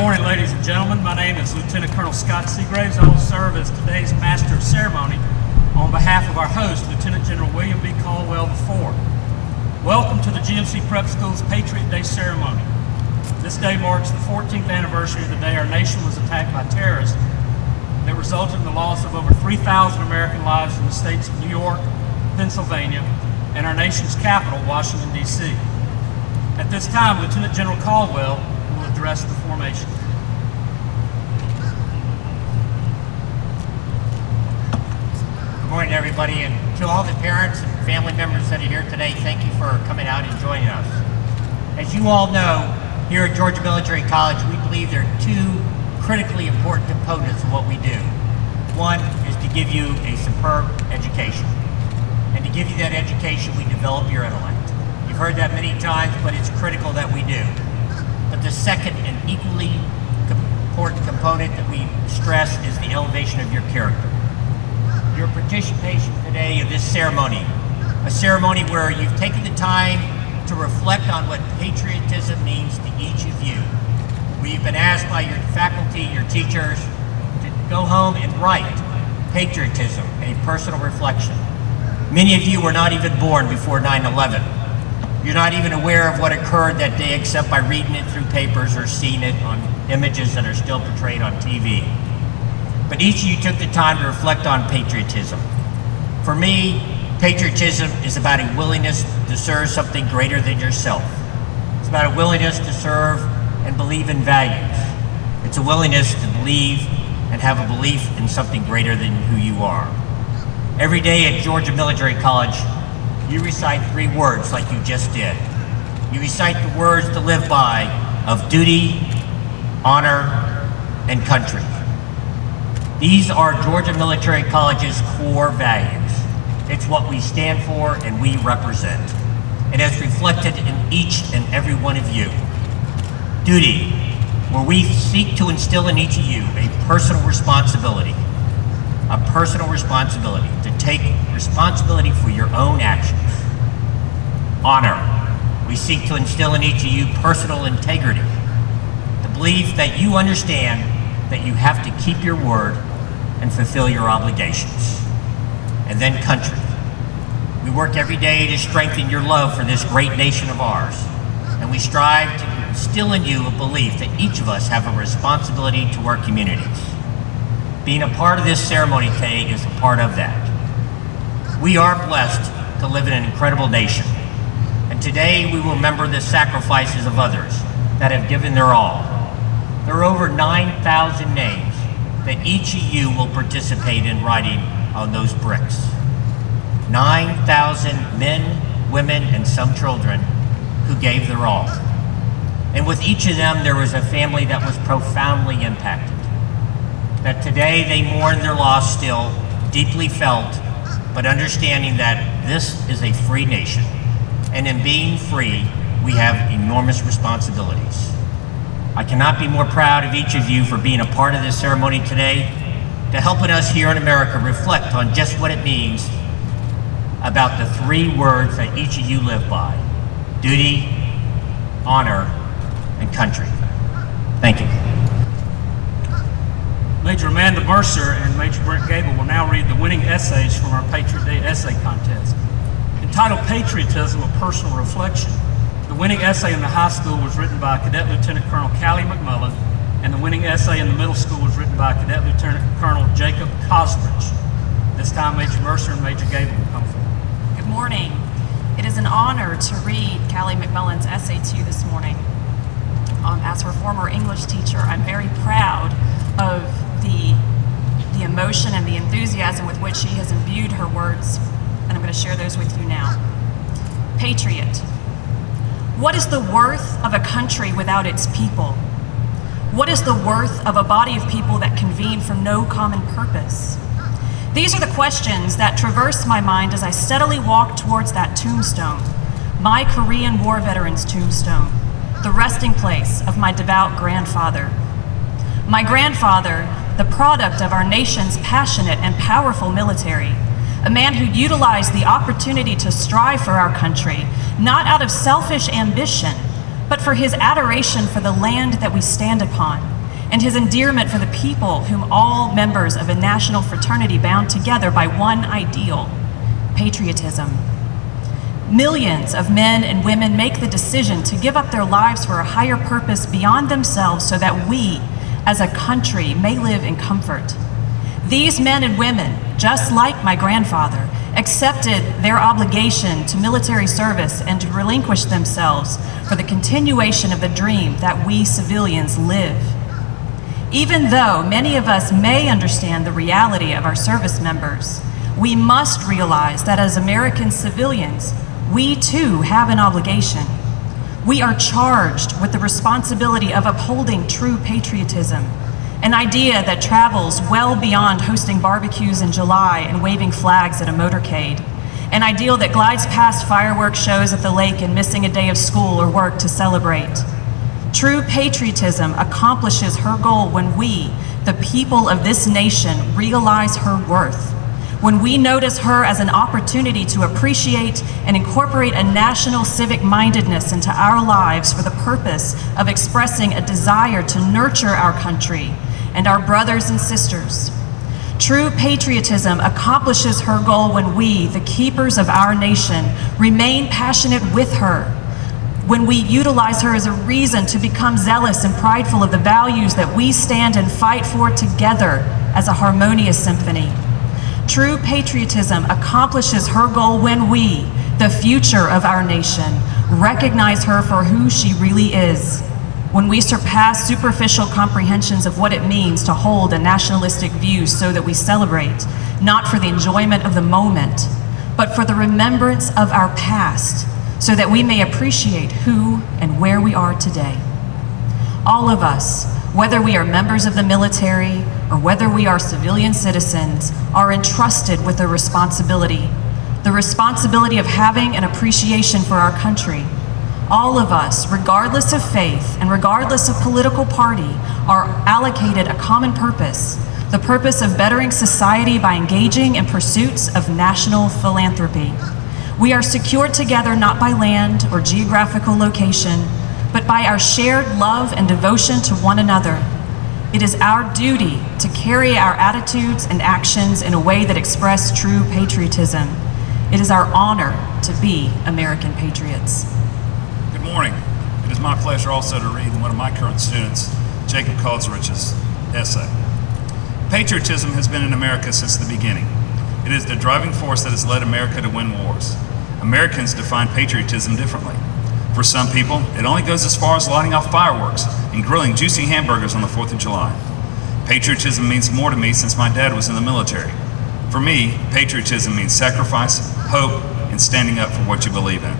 morning, ladies and gentlemen. My name is Lieutenant Colonel Scott Seagraves. I will serve as today's Master of Ceremony on behalf of our host, Lieutenant General William B. Caldwell IV. Welcome to the GMC Prep School's Patriot Day ceremony. This day marks the 14th anniversary of the day our nation was attacked by terrorists that resulted in the loss of over 3,000 American lives in the states of New York, Pennsylvania, and our nation's capital, Washington, D.C. At this time, Lieutenant General Caldwell will address the formation. Good morning, everybody, and to all the parents and family members that are here today, thank you for coming out and joining us. As you all know, here at Georgia Military College, we believe there are two critically important components of what we do. One is to give you a superb education. And to give you that education, we develop your intellect. You've heard that many times, but it's critical that we do. But the second and equally important component that we stress is the elevation of your character. Your participation today in this ceremony, a ceremony where you've taken the time to reflect on what patriotism means to each of you. We've been asked by your faculty, your teachers, to go home and write patriotism, a personal reflection. Many of you were not even born before 9/11. You're not even aware of what occurred that day except by reading it through papers or seeing it on images that are still portrayed on TV. But each of you took the time to reflect on patriotism. For me, patriotism is about a willingness to serve something greater than yourself. It's about a willingness to serve and believe in values. It's a willingness to believe and have a belief in something greater than who you are. Every day at Georgia Military College, you recite three words like you just did. You recite the words to live by of duty, honor, and country. These are Georgia Military College's core values. It's what we stand for and we represent. It is reflected in each and every one of you. Duty, where we seek to instill in each of you a personal responsibility to take responsibility for your own actions. Honor, we seek to instill in each of you personal integrity, the belief that you understand that you have to keep your word and fulfill your obligations. And then country. We work every day to strengthen your love for this great nation of ours, and we strive to instill in you a belief that each of us have a responsibility to our communities. Being a part of this ceremony today is a part of that. We are blessed to live in an incredible nation, and today we will remember the sacrifices of others that have given their all. There are over 9,000 names that each of you will participate in writing on those bricks. 9,000 men, women, and some children who gave their all. And with each of them, there was a family that was profoundly impacted. That today they mourn their loss still, deeply felt, but understanding that this is a free nation. And in being free, we have enormous responsibilities. I cannot be more proud of each of you for being a part of this ceremony today, to helping us here in America reflect on just what it means about the three words that each of you live by: duty, honor, and country. Thank you. Major Amanda Mercer and Major Brent Gable will now read the winning essays from our Patriot Day essay contest. Entitled Patriotism, a Personal Reflection, the winning essay in the high school was written by Cadet Lieutenant Colonel Callie McMullen, and the winning essay in the middle school was written by Cadet Lieutenant Colonel Jacob Cosbridge. This time, Major Mercer and Major Gable will come forward. Good morning. It is an honor to read Callie McMullen's essay to you this morning. As her former English teacher, I'm very proud of the emotion and the enthusiasm with which she has imbued her words, and I'm going to share those with you now. Patriot. What is the worth of a country without its people? What is the worth of a body of people that convene for no common purpose? These are the questions that traverse my mind as I steadily walk towards that tombstone, my Korean War veteran's tombstone, the resting place of my devout grandfather. My grandfather, the product of our nation's passionate and powerful military, a man who utilized the opportunity to strive for our country, not out of selfish ambition, but for his adoration for the land that we stand upon, and his endearment for the people whom all members of a national fraternity bound together by one ideal, patriotism. Millions of men and women make the decision to give up their lives for a higher purpose beyond themselves so that we, as a country, may live in comfort. These men and women, just like my grandfather, accepted their obligation to military service and to relinquish themselves for the continuation of the dream that we civilians live. Even though many of us may understand the reality of our service members, we must realize that as American civilians, we too have an obligation. We are charged with the responsibility of upholding true patriotism, an idea that travels well beyond hosting barbecues in July and waving flags at a motorcade, an ideal that glides past fireworks shows at the lake and missing a day of school or work to celebrate. True patriotism accomplishes her goal when we, the people of this nation, realize her worth, when we notice her as an opportunity to appreciate and incorporate a national civic mindedness into our lives for the purpose of expressing a desire to nurture our country and our brothers and sisters. True patriotism accomplishes her goal when we, the keepers of our nation, remain passionate with her, when we utilize her as a reason to become zealous and prideful of the values that we stand and fight for together as a harmonious symphony. True patriotism accomplishes her goal when we, the future of our nation, recognize her for who she really is, when we surpass superficial comprehensions of what it means to hold a nationalistic view so that we celebrate, not for the enjoyment of the moment, but for the remembrance of our past, so that we may appreciate who and where we are today. All of us, whether we are members of the military or whether we are civilian citizens, are entrusted with a responsibility, the responsibility of having an appreciation for our country. All of us, regardless of faith and regardless of political party, are allocated a common purpose, the purpose of bettering society by engaging in pursuits of national philanthropy. We are secured together not by land or geographical location, but by our shared love and devotion to one another. It is our duty to carry our attitudes and actions in a way that express true patriotism. It is our honor to be American patriots. Good morning. It is my pleasure also to read one of my current students, Jacob Kalsrich's essay. Patriotism has been in America since the beginning. It is the driving force that has led America to win wars. Americans define patriotism differently. For some people, it only goes as far as lighting off fireworks and grilling juicy hamburgers on the 4th of July. Patriotism means more to me since my dad was in the military. For me, patriotism means sacrifice, hope, and standing up for what you believe in.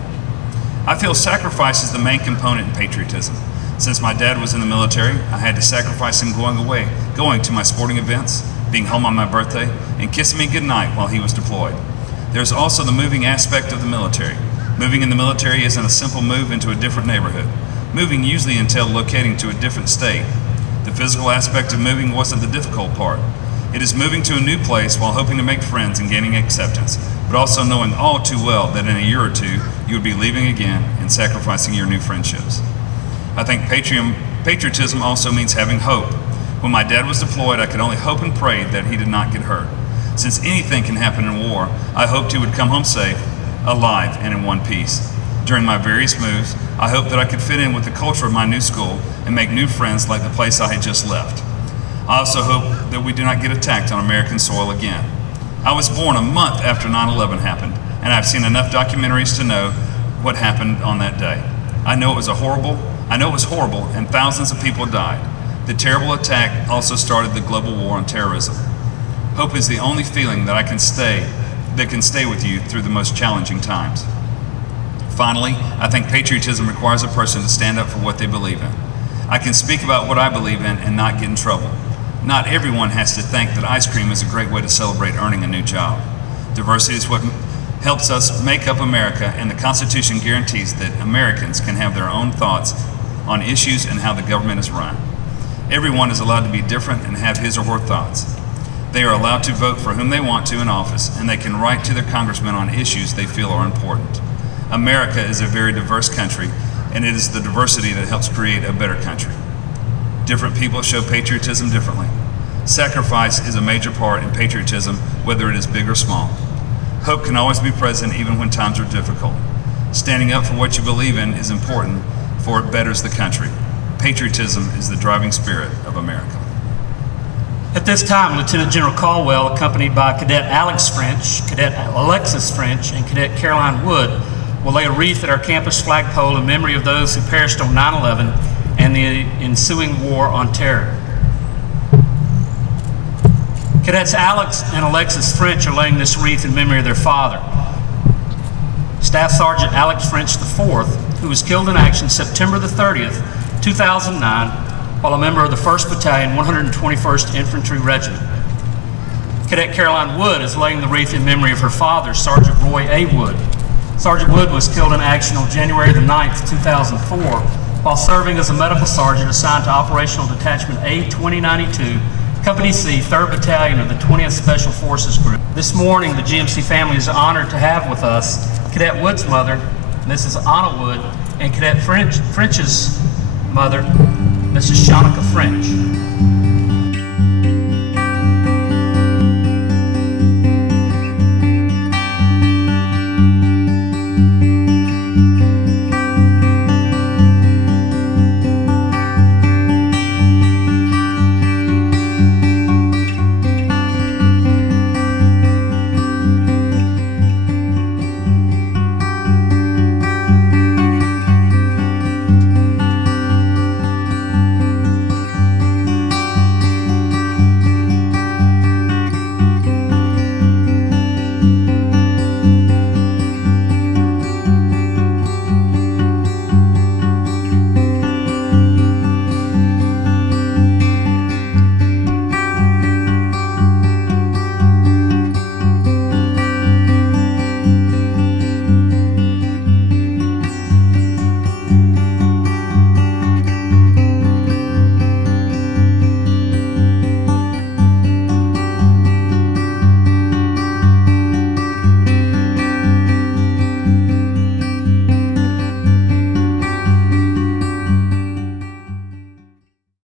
I feel sacrifice is the main component in patriotism. Since my dad was in the military, I had to sacrifice him going to my sporting events, being home on my birthday, and kissing me goodnight while he was deployed. There's also the moving aspect of the military. Moving in the military isn't a simple move into a different neighborhood. Moving usually entailed locating to a different state. The physical aspect of moving wasn't the difficult part. It is moving to a new place while hoping to make friends and gaining acceptance, but also knowing all too well that in a year or two, you would be leaving again and sacrificing your new friendships. I think patriotism also means having hope. When my dad was deployed, I could only hope and pray that he did not get hurt. Since anything can happen in war, I hoped he would come home safe, alive, and in one piece. During my various moves, I hoped that I could fit in with the culture of my new school and make new friends like the place I had just left. I also hope that we do not get attacked on American soil again. I was born a month after 9/11 happened, and I've seen enough documentaries to know what happened on that day. I know it was horrible, and thousands of people died. The terrible attack also started the global war on terrorism. Hope is the only feeling that can stay with you through the most challenging times. Finally, I think patriotism requires a person to stand up for what they believe in. I can speak about what I believe in and not get in trouble. Not everyone has to think that ice cream is a great way to celebrate earning a new job. Diversity is what helps us make up America, and the Constitution guarantees that Americans can have their own thoughts on issues and how the government is run. Everyone is allowed to be different and have his or her thoughts. They are allowed to vote for whom they want to in office, and they can write to their congressmen on issues they feel are important. America is a very diverse country, and it is the diversity that helps create a better country. Different people show patriotism differently. Sacrifice is a major part in patriotism, whether it is big or small. Hope can always be present even when times are difficult. Standing up for what you believe in is important, for it betters the country. Patriotism is the driving spirit of America. At this time, Lieutenant General Caldwell, accompanied by Cadet Alex French, Cadet Alexis French, and Cadet Caroline Wood, will lay a wreath at our campus flagpole in memory of those who perished on 9/11 and the ensuing war on terror. Cadets Alex and Alexis French are laying this wreath in memory of their father, Staff Sergeant Alex French IV, who was killed in action September the 30th, 2009, while a member of the 1st Battalion, 121st Infantry Regiment. Cadet Caroline Wood is laying the wreath in memory of her father, Sergeant Roy A. Wood. Sergeant Wood was killed in action on January the 9th, 2004, while serving as a medical sergeant assigned to Operational Detachment A-2092, Company C, 3rd Battalion of the 20th Special Forces Group. This morning, the GMC family is honored to have with us Cadet Wood's mother, Mrs. Anna Wood, and Cadet French's mother, Mrs. Shanika French.